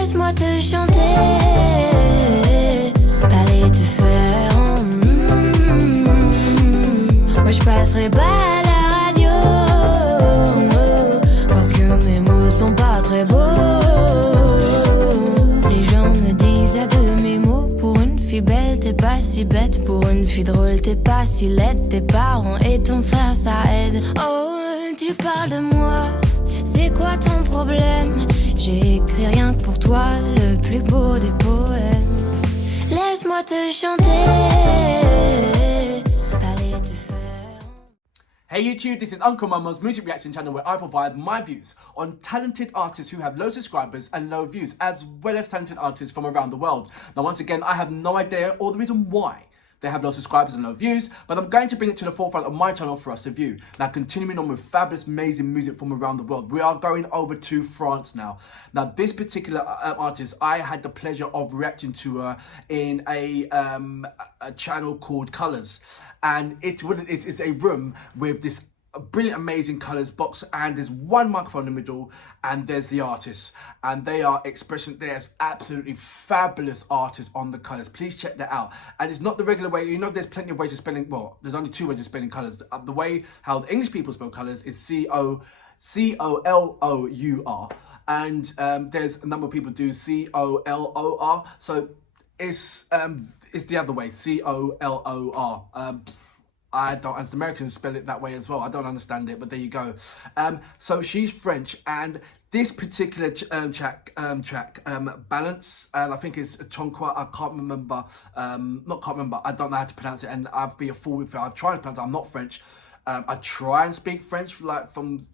Laisse-moi te chanter, parler, te faire. Moi je passerai pas à la radio, parce que mes mots sont pas très beaux. Les gens me disent à demi-mot, pour une fille belle t'es pas si bête, pour une fille drôle t'es pas si laide. Tes parents et ton frère ça aide. Oh, tu parles de moi, c'est quoi ton problème? J'ai écrit rien que pour toi, le plus beau des poèmes. Laisse-moi te chanter, parler, te faire. Hey YouTube, this is Uncle Mama's music reaction channel where I provide my views on talented artists who have low subscribers and low views, as well as talented artists from around the world. Now once again, I have no idea or the reason why they have low subscribers and low views, but I'm going to bring it to the forefront of my channel for us to view. Now continuing on with fabulous, amazing music from around the world, we are going over to France now. Now this particular artist, I had the pleasure of reacting to her in a channel called Colours. And what it is a room with this brilliant, amazing colours box, and there's one microphone in the middle, and there's the artists, and they are expressing. There's absolutely fabulous artists on the colours. Please check that out. And it's not the regular way. You know, there's plenty of ways of spelling. Well, there's only two ways of spelling colours. The way how the English people spell colours is C-O-L-O-U-R. And there's a number of people do C-O-L-O-R. So it's the other way, C-O-L-O-R. I don't understand. Americans spell it that way as well. I don't understand it, but there you go. So she's French, and this particular track, Balance, I think it's Quoi. I can't remember. I don't know how to pronounce it, and I'd be a fool if I've tried to pronounce it. I'm not French. I try and speak French like from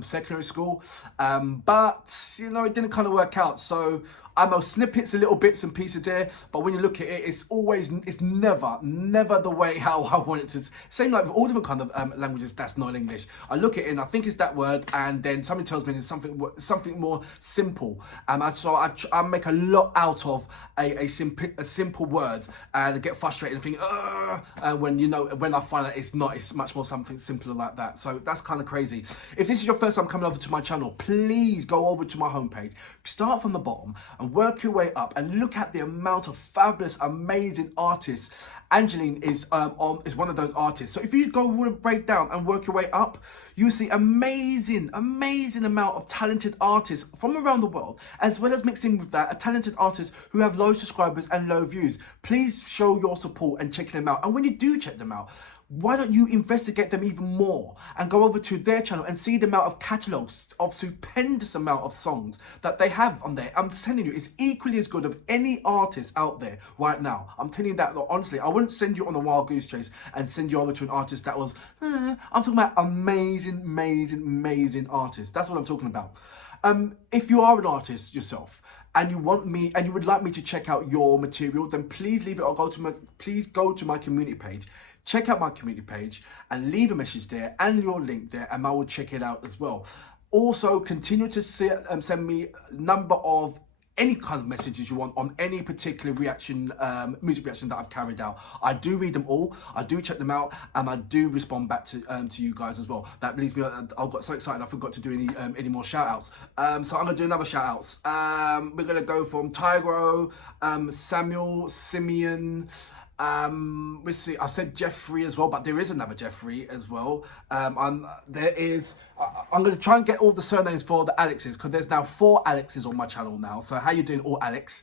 secondary school, but you know, it didn't kind of work out. So I know snippets, little bits and pieces there, but when you look at it, it's never the way how I want it to. Same like with all different kind of languages that's not English. I look at it and I think it's that word, and then somebody tells me it's something more simple. So I make a lot out of a simple word, and I get frustrated and think, when I find out it's not, it's much more something simpler like that. So that's kind of crazy. If this is your first time coming over to my channel, please go over to my homepage, start from the bottom and work your way up and look at the amount of fabulous, amazing artists. Angèle is one of those artists. So if you go break down and work your way up, you see amazing amount of talented artists from around the world, as well as mixing with that a talented artist who have low subscribers and low views. Please show your support and check them out. And when you do check them out, why don't you investigate them even more and go over to their channel and see the amount of catalogues of stupendous amount of songs that they have on there. I'm telling you, it's equally as good of any artist out there right now. I'm telling you that honestly. I wouldn't send you on a wild goose chase and send you over to an artist that was, I'm talking about amazing artists. That's what I'm talking about. If you are an artist yourself and you would like me to check out your material, then please leave it or please go to my community page. Check out my community page and leave a message there and your link there, and I will check it out as well. Also, continue to send me a number of any kind of messages you want on any particular reaction, music reaction that I've carried out. I do read them all, I do check them out, and I do respond back to you guys as well. That leaves me, I got so excited I forgot to do any more shout outs. So I'm gonna do another shout outs. We're gonna go from Tigro, Samuel, Simeon, let's see, I said Jeffrey as well, but there is another Jeffrey as well. I'm going to try and get all the surnames for the Alexes, because there's now 4 Alexes on my channel now. So how you doing, all Alex?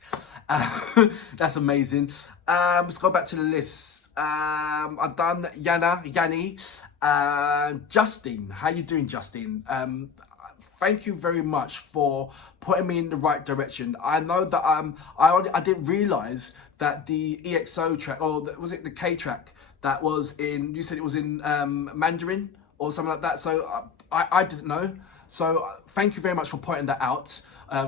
That's amazing. Let's go back to the list. I've done Yanni, Justin. How you doing, Justin? Thank you very much for putting me in the right direction. I know that I didn't realise that the EXO track, or was it the K track that was in, you said it was in Mandarin or something like that. So I didn't know. So thank you very much for pointing that out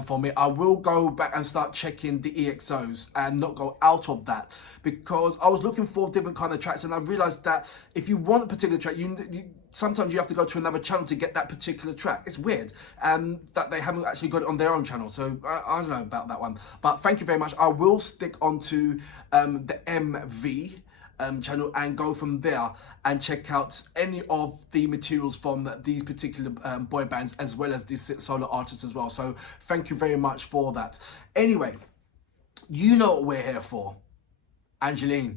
for me. I will go back and start checking the EXOs and not go out of that, because I was looking for different kind of tracks, and I realised that if you want a particular track, sometimes you have to go to another channel to get that particular track. It's weird that they haven't actually got it on their own channel. So I don't know about that one. But thank you very much. I will stick onto the MV channel and go from there and check out any of the materials from these particular boy bands as well as these solo artists as well. So thank you very much for that. Anyway, you know what we're here for. Angèle,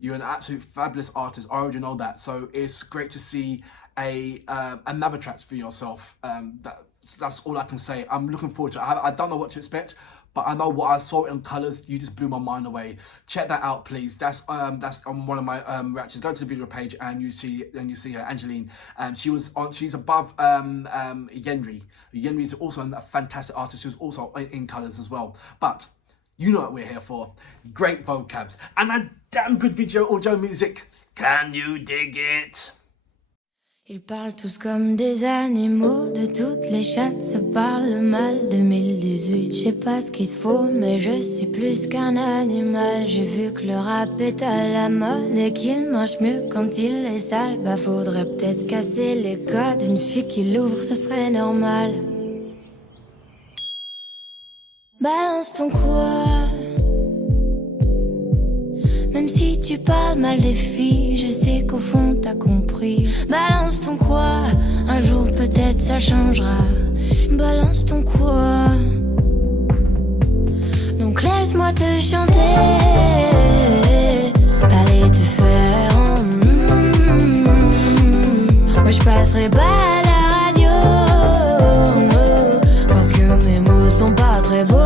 you're an absolute fabulous artist. I already know that. So it's great to see another track for yourself. That's all I can say. I'm looking forward to it. I don't know what to expect, but I know what I saw in colours. You just blew my mind away. Check that out, please. That's on one of my reactions. Go to the video page and you see her, Angèle. She's above Yenri. Yenri is also a fantastic artist who's also in colours as well. But you know what we're here for. Great vocabs and a damn good video audio music. Can you dig it? Ils parlent tous comme des animaux, de toutes les chattes, ça parle mal. 2018, je sais pas ce qu'il te faut, mais je suis plus qu'un animal. J'ai vu que le rap est à la mode et qu'il marche mieux quand il est sale. Bah faudrait peut-être casser les codes, une fille qui l'ouvre, ce serait normal. Balance ton quoi. Même si tu parles mal des filles, je sais qu'au fond t'as compris. Balance ton quoi, un jour peut-être ça changera. Balance ton quoi. Donc laisse-moi te chanter, aller te faire Moi je passerai pas à la radio, parce que mes mots sont pas très beaux.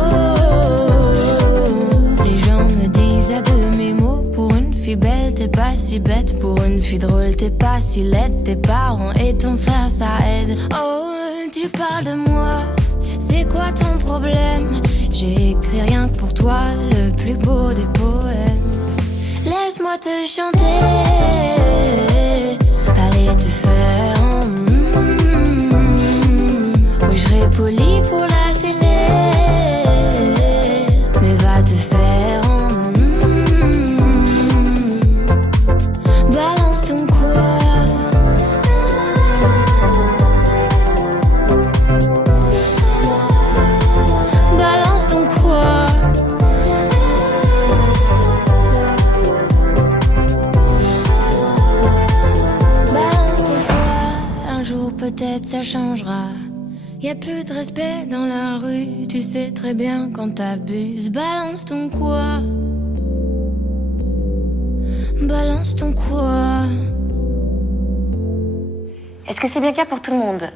Les gens me disent à demi-mot, pour une fille belle t'es pas si bête, pour une fille drôle t'es pas si laide. Tes parents et ton frère ça aide. Oh, tu parles de moi, c'est quoi ton problème? J'ai écrit rien que pour toi, le plus beau des poèmes. Laisse-moi te chanter, aller te faire Oui, je serai poli pour la télé, mais va te faire Balance ton quoi. Balance ton quoi. Balance ton quoi. Un jour peut-être ça changera. Y'a plus de respect dans la rue, tu sais très bien quand t'abuses. Balance ton quoi. Balance ton quoi. Est-ce que c'est bien clair pour tout le monde?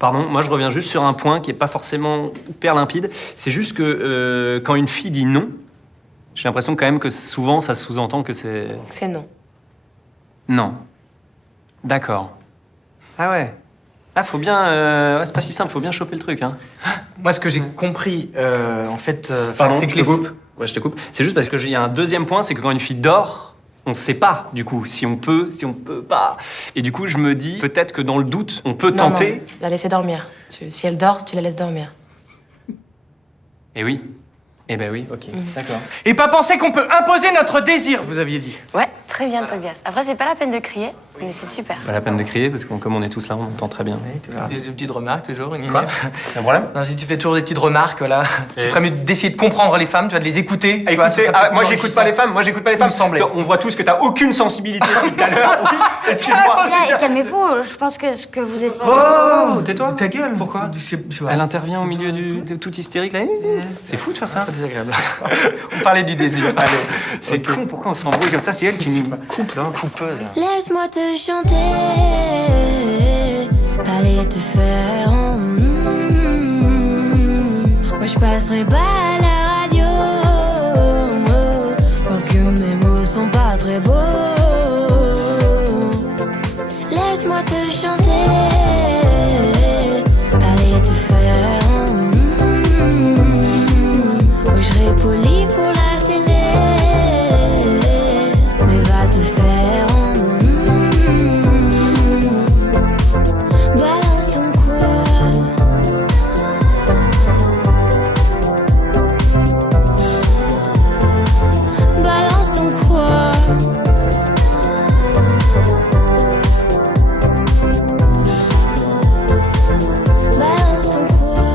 Pardon, moi je reviens juste sur un point qui est pas forcément hyper limpide. C'est juste que quand une fille dit non, j'ai l'impression quand même que souvent ça sous-entend que c'est... C'est non. Non. D'accord. Ah ouais. Ah, faut bien... c'est pas si simple, faut bien choper le truc, hein. Moi, ce que j'ai compris, en fait... Pardon, c'est je que te coupe. Ouais, je te coupe. C'est juste parce qu'il y a un deuxième point, c'est que quand une fille dort, on ne sait pas, du coup, si on peut pas. Et du coup, je me dis, peut-être que dans le doute, on peut tenter... Non, la laisser dormir. Si elle dort, tu la laisses dormir. Eh oui. Eh ben oui, ok, d'accord. Et pas penser qu'on peut imposer notre désir, vous aviez dit. Ouais, très bien, Tobias. Après, c'est pas la peine de crier, mais c'est super. Pas la peine de crier, parce que comme on est tous là, on entend très bien. Oui, des petites remarques, toujours. Quoi? Un problème? Non, si tu fais toujours des petites remarques, là, tu ferais mieux d'essayer de comprendre les femmes, tu vas de les écouter. Tu vois, moi, j'écoute pas les femmes, On voit tous que t'as aucune sensibilité depuis tout à l'heure. Oui, excuse-moi. Calmez-vous, je pense que ce que vous essayez... Oh, tais-toi. Ta gueule. Pourquoi? Je sais pas. Elle intervient au milieu de tout hystérique, là. C'est fou de faire ça. C'est désagréable. On parlait du désir. Allez. C'est con, pourquoi on s'embrouille comme ça? C'est elle qui nous coupe, là. Coupeuse. Laisse-moi te chanter, aller te faire Moi je passerai pas à la radio, parce que mes mots sont pas très beaux. Laisse-moi te chanter, aller te faire Oui, je serai poli pour la télé, mais va te faire Balance ton quoi. Balance ton quoi. Balance ton quoi.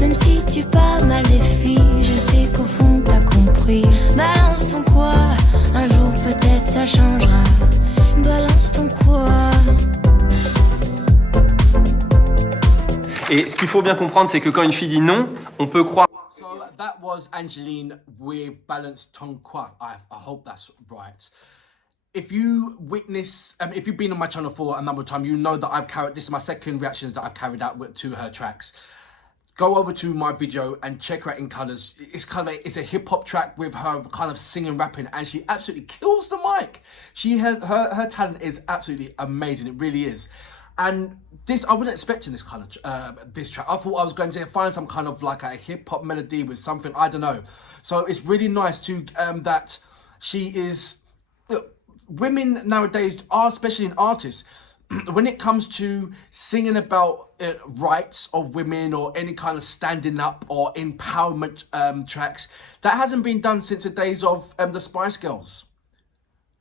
Même si tu parles mal des filles, je sais qu'au fond t'as compris. Et ce qu'il faut bien comprendre, c'est que quand une fille dit non, on peut croire. So that was Angèle with Balanced Tongue Quoi. I hope that's right. If you witness, if you've been on my channel for a number of times, you know that I've carried, this is my second reactions that I've carried out to her tracks. Go over to my video and check her out in colours. It's kind of it's a hip hop track with her kind of singing, rapping, and she absolutely kills the mic. She has her talent is absolutely amazing. It really is. And this, I wasn't expecting this kind of this track. I thought I was going to find some kind of like a hip hop melody with something, I don't know. So it's really nice to that she is. Women nowadays are, especially in artists, when it comes to singing about rights of women or any kind of standing up or empowerment tracks, that hasn't been done since the days of the Spice Girls.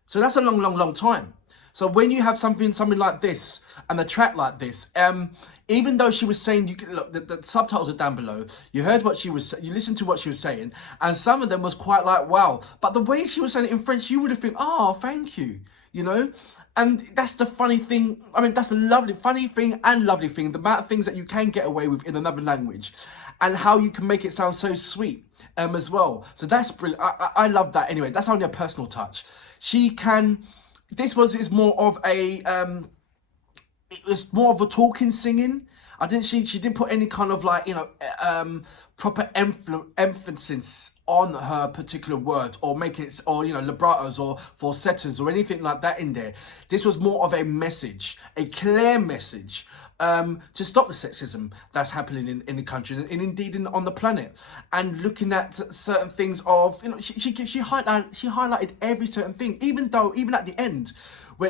So that's a long time. So when you have something like this and a track like this, even though she was saying, you can look, the subtitles are down below. You heard what she was, you listened to what she was saying, and some of them was quite like, wow. But the way she was saying it in French, you would have think, oh, thank you, you know. And that's the funny thing. I mean, that's the lovely, funny thing and lovely thing. The amount of things that you can get away with in another language, and how you can make it sound so sweet as well. So that's brilliant. I love that. Anyway, that's only a personal touch. She can. This is more of a. It was more of a talking singing. She didn't put any kind of like, you know, proper emphasis on her particular word or make it, or, you know, vibratos or falsettos or anything like that in there. This was more of a message, a clear message to stop the sexism that's happening in the country and indeed on the planet, and looking at certain things of, you know, she highlighted every certain thing, even at the end,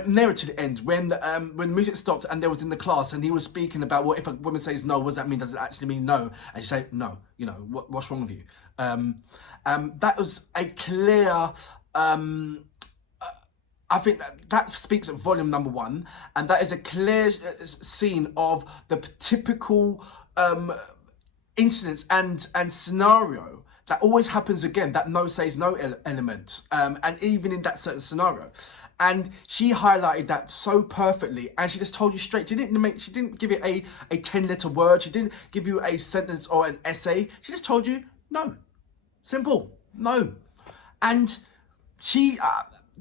nearer to the end, when the music stopped and there was in the class and he was speaking about, well, if a woman says no, what does that mean? Does it actually mean no? And she said, no, you know, what's wrong with you? That was a clear, I think that speaks at volume number one, and that is a clear scene of the typical incidents and scenario that always happens again, that no says no element, and even in that certain scenario. And she highlighted that so perfectly, and she just told you straight. She didn't give it a 10-letter word. She didn't give you a sentence or an essay. She just told you no, simple, no. And she,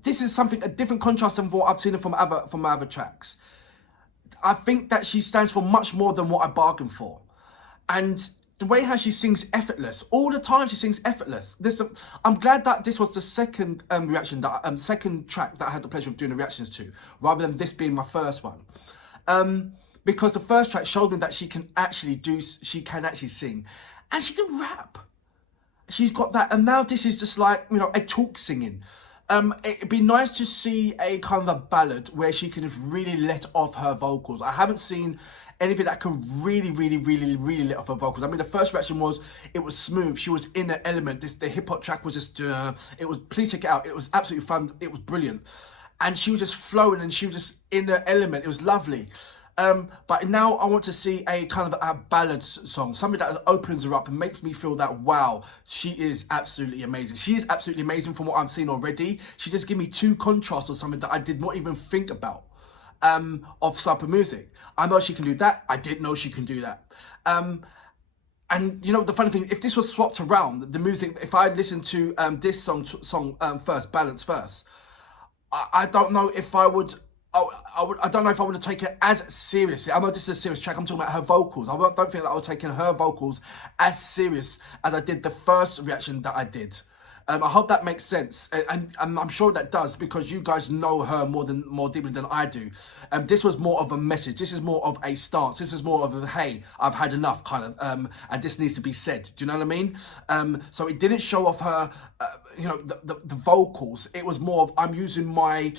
this is something, a different contrast than what I've seen from my other tracks. I think that she stands for much more than what I bargained for, and the way how she sings effortless all the time, she sings effortless. I'm glad that this was the second reaction second track that I had the pleasure of doing the reactions to, rather than this being my first one, because the first track showed me that she can actually sing, and she can rap. She's got that, and now this is just like, you know, a talk singing. It'd be nice to see a kind of a ballad where she can just really let off her vocals. I haven't seen anything that can really let off her vocals. I mean, the first reaction was, it was smooth. She was in the element. The hip hop track was just, it was, please check it out. It was absolutely fun. It was brilliant. And she was just flowing and she was just in the element. It was lovely. But now I want to see a kind of a ballad song, something that opens her up and makes me feel that, wow, she is absolutely amazing. She is absolutely amazing from what I've seen already. She just gave me two contrasts or something that I did not even think about of type of music. I know she can do that. I didn't know she can do that. And you know, the funny thing, if this was swapped around, the music, if I listened to this song first, balance first, I don't know if I would. I don't know if I would have taken it as seriously. I know this is a serious track. I'm talking about her vocals. I don't think that I would have taken her vocals as serious as I did the first reaction that I did. I hope that makes sense, and I'm sure that does, because you guys know her more deeply than I do. This was more of a message. This is more of a stance. This is more of a, hey, I've had enough kind of, and this needs to be said. Do you know what I mean? So it didn't show off her, you know, the vocals. It was more of, I'm using my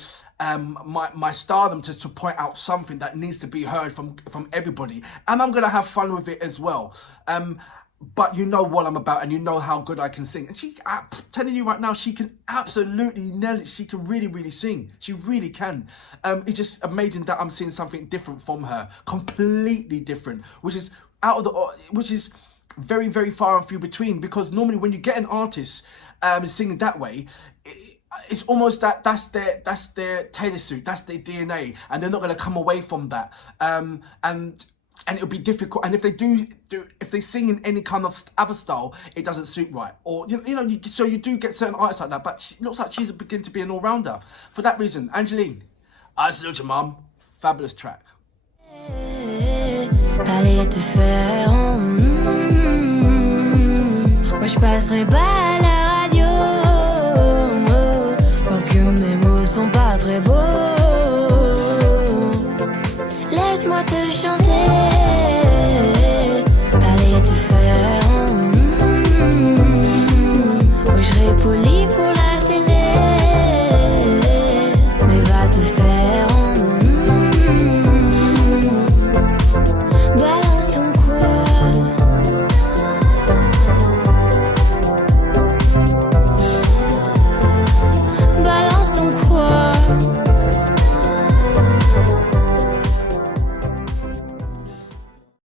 my stardom to point out something that needs to be heard from everybody, and I'm gonna have fun with it as well. But you know what I'm about, and you know how good I can sing. And I'm telling you right now, she can absolutely nail it. She can really sing. She really can. It's just amazing that I'm seeing something different from her, completely different, which is which is very far and few between. Because normally when you get an artist singing that way, it's almost that's their tailor suit, that's their DNA, and they're not going to come away from that. And and it'll be difficult. And if they sing in any kind of other style, it doesn't suit right. Or so you do get certain artists like that. But she looks like she's beginning to be an all-rounder. For that reason, Angeline, I salute you, mum. Fabulous track. Allez te faire. Moi je passerai pas.